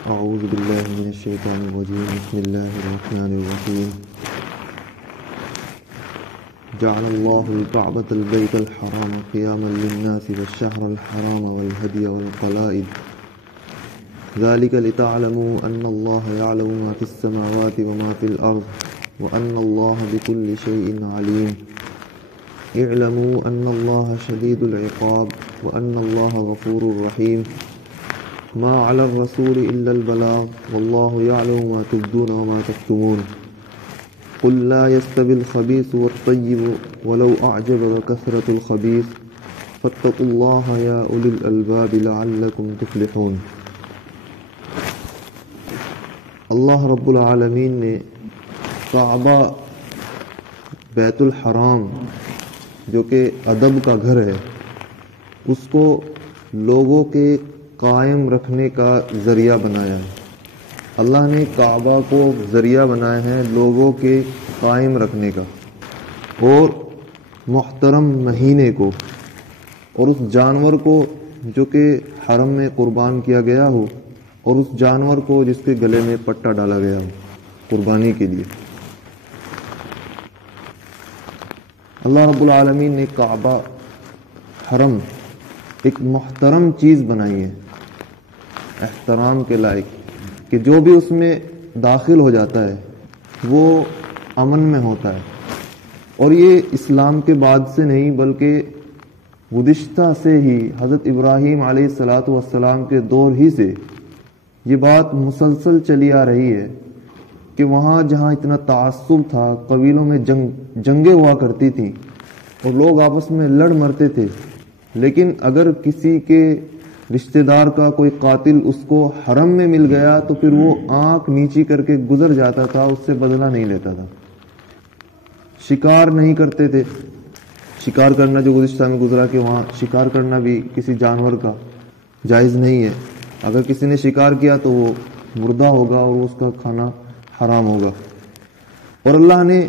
أعوذ بالله من الشيطان الرجيم. بسم الله الرحمن الرحيم. جعل الله الكعبة البيت الحرام قياما للناس والشهر الحرام والهدي والقلائد ذلك لتعلموا أن الله يعلم ما في السماوات وما في الأرض وأن الله بكل شيء عليم. اعلموا أن الله شديد العقاب وأن الله غفور رحيم. ما على الرسول إلا البلاغ والله يعلم ما تبدون وما تكتمون. قل لا يستوي الخبيث والطيب ولو أعجبك كثرة الخبيث فاتقوا الله يا أولي الألباب لعلكم تفلحون. اللہ رب العالمین نے کعبہ بیت الحرام جو کہ ادب کا گھر ہے اس کو لوگوں کے قائم رکھنے کا ذریعہ بنایا ہے. اللہ نے کعبہ کو ذریعہ بنایا ہے لوگوں کے قائم رکھنے کا، اور محترم مہینے کو اور اس جانور کو جو کہ حرم میں قربان کیا گیا ہو، اور اس جانور کو جس کے گلے میں پٹا ڈالا گیا ہو قربانی کے لیے. اللہ رب العالمین نے کعبہ حرم ایک محترم چیز بنائی ہے، احترام کے لائق، کہ جو بھی اس میں داخل ہو جاتا ہے وہ امن میں ہوتا ہے. اور یہ اسلام کے بعد سے نہیں بلکہ گزشتہ سے ہی حضرت ابراہیم علیہ السلام کے دور ہی سے یہ بات مسلسل چلی آ رہی ہے کہ وہاں جہاں اتنا تعصب تھا، قبیلوں میں جنگیں ہوا کرتی تھیں اور لوگ آپس میں لڑ مرتے تھے، لیکن اگر کسی کے رشتہ دار کا کوئی قاتل اس کو حرم میں مل گیا تو پھر وہ آنکھ نیچی کر کے گزر جاتا تھا، اس سے بدلہ نہیں لیتا تھا. شکار نہیں کرتے تھے. شکار کرنا جو گزشتہ میں گزرا کہ وہاں شکار کرنا بھی کسی جانور کا جائز نہیں ہے. اگر کسی نے شکار کیا تو وہ مردہ ہوگا اور اس کا کھانا حرام ہوگا. اور اللہ نے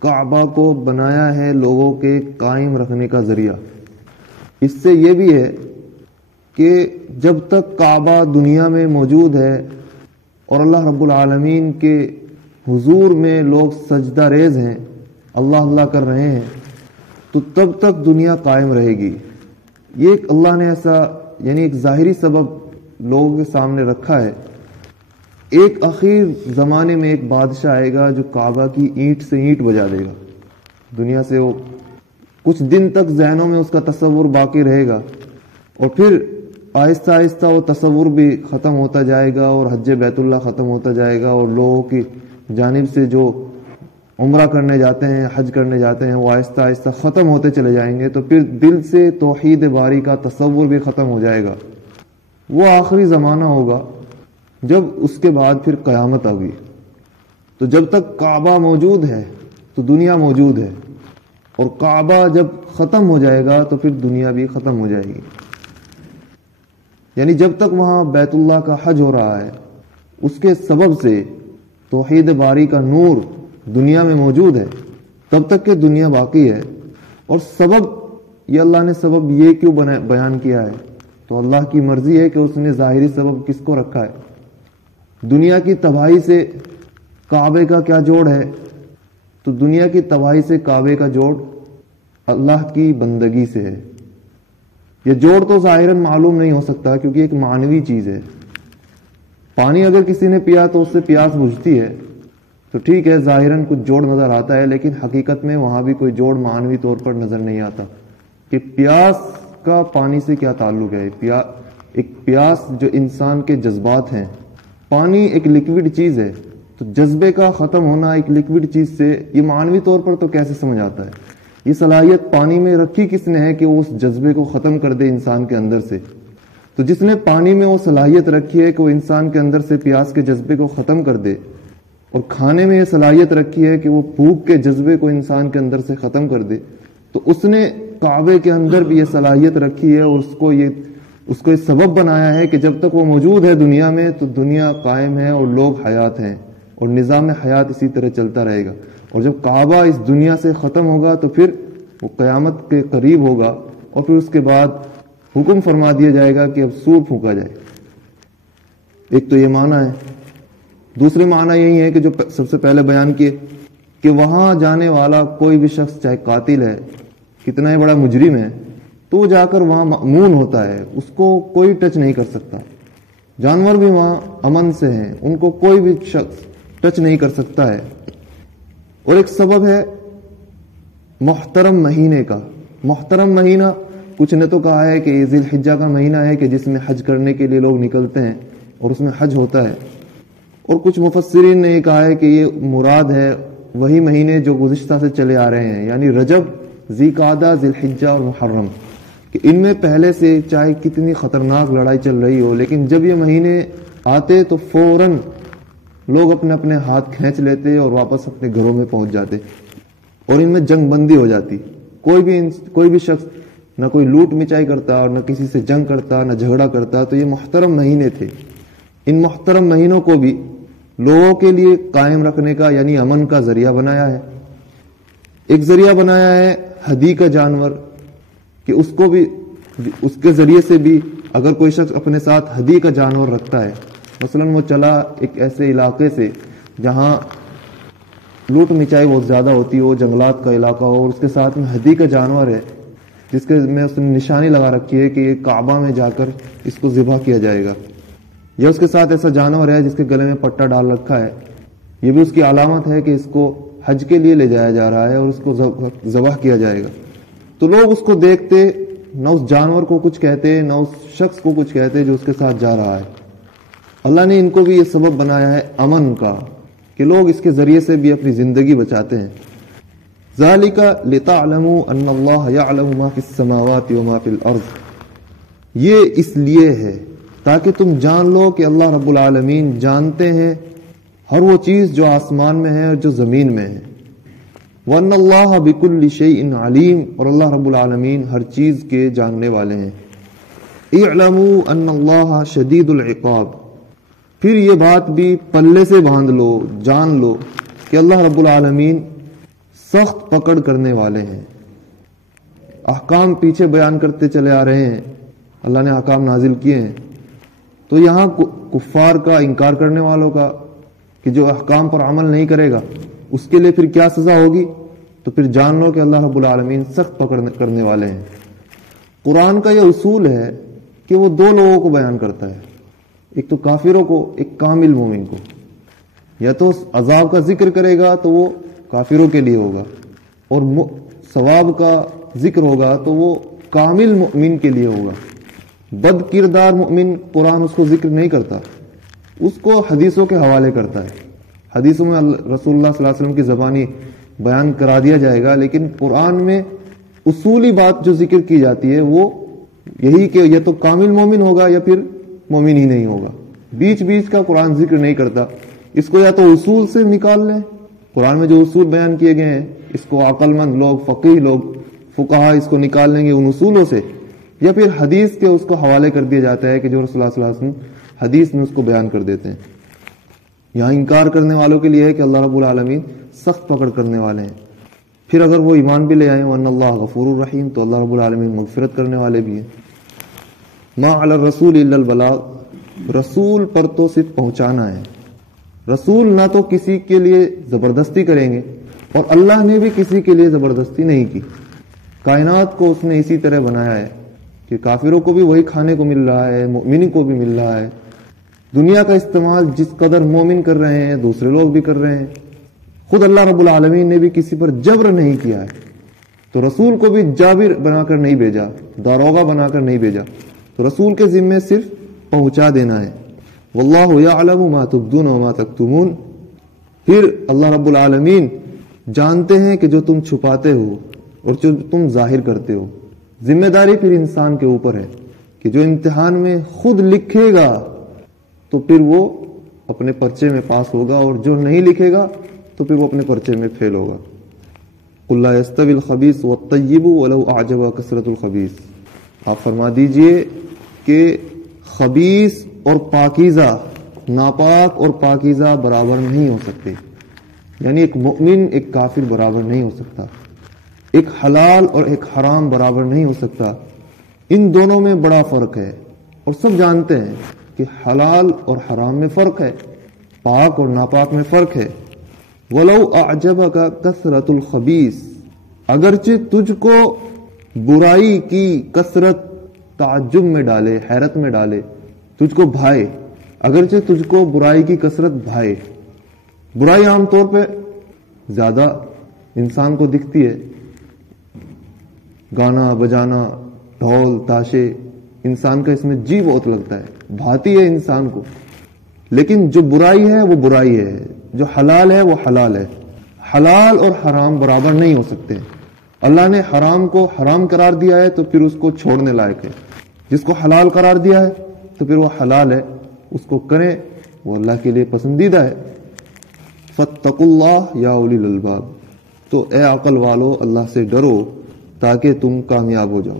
کعبہ کو بنایا ہے لوگوں کے قائم رکھنے کا ذریعہ. اس سے یہ بھی ہے کہ جب تک کعبہ دنیا میں موجود ہے اور اللہ رب العالمین کے حضور میں لوگ سجدہ ریز ہیں، اللہ اللہ کر رہے ہیں، تو تب تک دنیا قائم رہے گی. یہ اللہ نے ایسا ایک ظاہری سبب لوگوں کے سامنے رکھا ہے. ایک اخیر زمانے میں ایک بادشاہ آئے گا جو کعبہ کی اینٹ سے اینٹ بجا دے گا. دنیا سے وہ کچھ دن تک ذہنوں میں اس کا تصور باقی رہے گا، اور پھر آہستہ آہستہ وہ تصور بھی ختم ہوتا جائے گا اور حج بیت اللہ ختم ہوتا جائے گا، اور لوگوں کی جانب سے جو عمرہ کرنے جاتے ہیں، حج کرنے جاتے ہیں، وہ آہستہ آہستہ ختم ہوتے چلے جائیں گے. تو پھر دل سے توحید باری کا تصور بھی ختم ہو جائے گا. وہ آخری زمانہ ہوگا جب اس کے بعد پھر قیامت آگی. تو جب تک کعبہ موجود ہے تو دنیا موجود ہے، اور کعبہ جب ختم ہو جائے گا تو پھر دنیا بھی ختم ہو جائے گی. یعنی جب تک وہاں بیت اللہ کا حج ہو رہا ہے اس کے سبب سے توحید باری کا نور دنیا میں موجود ہے، تب تک کہ دنیا باقی ہے. اور سبب یہ اللہ نے سبب یہ کیوں بیان کیا ہے؟ تو اللہ کی مرضی ہے کہ اس نے ظاہری سبب کس کو رکھا ہے. دنیا کی تباہی سے کعبے کا کیا جوڑ ہے؟ تو دنیا کی تباہی سے کعبے کا جوڑ اللہ کی بندگی سے ہے. یہ جوڑ تو ظاہراً معلوم نہیں ہو سکتا کیونکہ ایک معنوی چیز ہے. پانی اگر کسی نے پیا تو اس سے پیاس بجھتی ہے، تو ٹھیک ہے ظاہراً کچھ جوڑ نظر آتا ہے، لیکن حقیقت میں وہاں بھی کوئی جوڑ معنوی طور پر نظر نہیں آتا کہ پیاس کا پانی سے کیا تعلق ہے. ایک پیاس جو انسان کے جذبات ہیں. پانی ایک لکوڈ چیز ہے، تو جذبے کا ختم ہونا ایک لکوڈ چیز سے یہ معنوی طور پر تو کیسے سمجھ آتا ہے؟ یہ صلاحیت پانی میں رکھی کس نے ہے کہ وہ اس جذبے کو ختم کر دے انسان کے اندر سے؟ تو جس نے پانی میں وہ صلاحیت رکھی ہے کہ وہ انسان کے اندر سے پیاس کے جذبے کو ختم کر دے، اور کھانے میں یہ صلاحیت رکھی ہے کہ وہ بھوک کے جذبے کو انسان کے اندر سے ختم کر دے، تو اس نے کعبے کے اندر بھی یہ صلاحیت رکھی ہے اور اس کو یہ سبب بنایا ہے کہ جب تک وہ موجود ہے دنیا میں تو دنیا قائم ہے اور لوگ حیات ہیں، اور نظام حیات اسی طرح چلتا رہے گا. اور جب کعبہ اس دنیا سے ختم ہوگا تو پھر وہ قیامت کے قریب ہوگا، اور پھر اس کے بعد حکم فرما دیا جائے گا کہ اب سور پھونکا جائے. ایک تو یہ معنی ہے. دوسرے معنی یہی ہے کہ جو سب سے پہلے بیان کیے کہ وہاں جانے والا کوئی بھی شخص چاہے قاتل ہے, کتنا ہی بڑا مجرم ہے, تو جا کر وہاں مأمون ہوتا ہے, اس کو کوئی ٹچ نہیں کر سکتا. جانور بھی وہاں امن سے ہیں, ان کو کوئی بھی شخص ٹچ نہیں کر سکتا ہے. اور ایک سبب ہے محترم مہینے کا. محترم مہینہ کچھ نے تو کہا ہے کہ یہ ذی الحجہ کا مہینہ ہے کہ جس میں حج کرنے کے لیے لوگ نکلتے ہیں اور اس میں حج ہوتا ہے. اور کچھ مفسرین نے یہ کہا ہے کہ یہ مراد ہے وہی مہینے جو گزشتہ سے چلے آ رہے ہیں, یعنی رجب, ذی قعدہ, ذی الحجہ اور محرم, کہ ان میں پہلے سے چاہے کتنی خطرناک لڑائی چل رہی ہو, لیکن جب یہ مہینے آتے تو فوراً لوگ اپنے اپنے ہاتھ کھینچ لیتے اور واپس اپنے گھروں میں پہنچ جاتے, اور ان میں جنگ بندی ہو جاتی. کوئی بھی شخص نہ کوئی لوٹ مچائی کرتا اور نہ کسی سے جنگ کرتا, نہ جھگڑا کرتا. تو یہ محترم مہینے تھے. ان محترم مہینوں کو بھی لوگوں کے لیے قائم رکھنے کا یعنی امن کا ذریعہ بنایا ہے. ایک ذریعہ بنایا ہے ہدی کا جانور, کہ اس کو بھی, اس کے ذریعے سے بھی اگر کوئی شخص اپنے ساتھ ہدی کا جانور رکھتا ہے, مثلاً وہ چلا ایک ایسے علاقے سے جہاں لوٹ مچائی بہت زیادہ ہوتی ہو, جنگلات کا علاقہ ہو, اور اس کے ساتھ میں ہدی کا جانور ہے جس کے میں اس نے نشانی لگا رکھی ہے کہ یہ کعبہ میں جا کر اس کو ذبح کیا جائے گا, یا اس کے ساتھ ایسا جانور ہے جس کے گلے میں پٹا ڈال رکھا ہے, یہ بھی اس کی علامت ہے کہ اس کو حج کے لیے لے جایا جا رہا ہے اور اس کو ذبح کیا جائے گا. تو لوگ اس کو دیکھتے, نہ اس جانور کو کچھ کہتے, نہ اس شخص کو کچھ کہتے جو اس کے ساتھ جا رہا ہے. اللہ نے ان کو بھی یہ سبب بنایا ہے امن کا, کہ لوگ اس کے ذریعے سے بھی اپنی زندگی بچاتے ہیں. ذالک لتعلموا ان اللہ یعلم ما فی السماوات وما فی الارض, یہ اس لیے ہے تاکہ تم جان لو کہ اللہ رب العالمین جانتے ہیں ہر وہ چیز جو آسمان میں ہے اور جو زمین میں ہے. وَأَنَّ اللَّهَ بِكُلِّ شَيْءٍ عَلِيمٌ, اور اللہ رب العالمین ہر چیز کے جاننے والے ہیں. اعلموا ان اللہ شدید العقاب, پھر یہ بات بھی پلے سے باندھ لو, جان لو کہ اللہ رب العالمین سخت پکڑ کرنے والے ہیں. احکام پیچھے بیان کرتے چلے آ رہے ہیں, اللہ نے احکام نازل کیے ہیں, تو یہاں کفار کا, انکار کرنے والوں کا, کہ جو احکام پر عمل نہیں کرے گا اس کے لیے پھر کیا سزا ہوگی, تو پھر جان لو کہ اللہ رب العالمین سخت پکڑ کرنے والے ہیں. قرآن کا یہ اصول ہے کہ وہ دو لوگوں کو بیان کرتا ہے, ایک تو کافروں کو, ایک کامل مومن کو. یا تو عذاب کا ذکر کرے گا تو وہ کافروں کے لیے ہوگا, اور ثواب کا ذکر ہوگا تو وہ کامل مومن کے لیے ہوگا. بد کردار مومن قرآن اس کو ذکر نہیں کرتا, اس کو حدیثوں کے حوالے کرتا ہے. حدیثوں میں رسول اللہ صلی اللہ علیہ وسلم کی زبانی بیان کرا دیا جائے گا, لیکن قرآن میں اصولی بات جو ذکر کی جاتی ہے وہ یہی کہ یا تو کامل مومن ہوگا یا پھر مومن ہی نہیں ہوگا. بیچ بیچ کا قرآن ذکر نہیں کرتا. اس کو یا تو اصول سے نکال لیں, قرآن میں جو اصول بیان کیے گئے ہیں اس کو عقل مند لوگ, فقیہ لوگ, فقہا اس کو نکال لیں گے ان اصولوں سے, یا پھر حدیث کے اس کو حوالے کر دیا جاتا ہے کہ جو رسول اللہ صلی اللہ علیہ وسلم حدیث میں اس کو بیان کر دیتے ہیں. یہاں انکار کرنے والوں کے لیے ہے کہ اللہ رب العالمین سخت پکڑ کرنے والے ہیں. پھر اگر وہ ایمان بھی لے آئیں وَأَنَّ اللَّهَ غَفُورٌ رَحِيمٌ, تو اللہ رب العالمین مغفرت کرنے والے بھی ہیں. مَا عَلَى الرَّسُولِ إِلَّا الْبَلَاغُ, رسول پر تو صرف پہنچانا ہے. رسول نہ تو کسی کے لیے زبردستی کریں گے, اور اللہ نے بھی کسی کے لیے زبردستی نہیں کی. کائنات کو اس نے اسی طرح بنایا ہے کہ کافروں کو بھی وہی کھانے کو مل رہا ہے, مومنین کو بھی مل رہا ہے. دنیا کا استعمال جس قدر مومن کر رہے ہیں دوسرے لوگ بھی کر رہے ہیں. خود اللہ رب العالمین نے بھی کسی پر جبر نہیں کیا ہے, تو رسول کو بھی جابر بنا کر نہیں بھیجا, داروغہ بنا کر نہیں بھیجا. تو رسول کے ذمے صرف پہنچا دینا ہے. واللہ یعلم ما تبدون وما تکتمون, پھر اللہ رب العالمین جانتے ہیں کہ جو تم چھپاتے ہو اور جو تم ظاہر کرتے ہو. ذمہ داری پھر انسان کے اوپر ہے کہ جو امتحان میں خود لکھے گا تو پھر وہ اپنے پرچے میں پاس ہوگا, اور جو نہیں لکھے گا تو پھر وہ اپنے پرچے میں فیل ہوگا. قل لا یستوی الخبیث والطیب ولو اعجب کثرت الخبیث, آپ فرما دیجئے کہ خبیث اور پاکیزہ, ناپاک اور پاکیزہ برابر نہیں ہو سکتے. یعنی ایک مؤمن ایک کافر برابر نہیں ہو سکتا, ایک حلال اور ایک حرام برابر نہیں ہو سکتا. ان دونوں میں بڑا فرق ہے, اور سب جانتے ہیں. کہ حلال اور حرام میں فرق ہے، پاک اور ناپاک میں فرق ہے۔ وَلَوْ أَعْجَبَكَ كَثْرَةُ الْخَبِيثِ، اگرچہ تجھ کو برائی کی کثرت تعجب میں ڈالے، حیرت میں ڈالے، تجھ کو بھائے، اگرچہ تجھ کو برائی کی کثرت بھائے۔ برائی عام طور پہ زیادہ انسان کو دکھتی ہے، گانا بجانا، ڈھول تاشے، انسان کا اس میں جی بہت لگتا ہے، بھاتی ہے انسان کو۔ لیکن جو برائی ہے وہ برائی ہے، جو حلال ہے وہ حلال ہے۔ حلال اور حرام برابر نہیں ہو سکتے۔ اللہ نے حرام کو حرام قرار دیا ہے تو پھر اس کو چھوڑنے لائق ہے، جس کو حلال قرار دیا ہے تو پھر وہ حلال ہے، اس کو کریں، وہ اللہ کے لیے پسندیدہ ہے۔ فاتقوا اللہ یا اولی الالباب، تو اے عقل والو اللہ سے ڈرو تاکہ تم کامیاب ہو جاؤ۔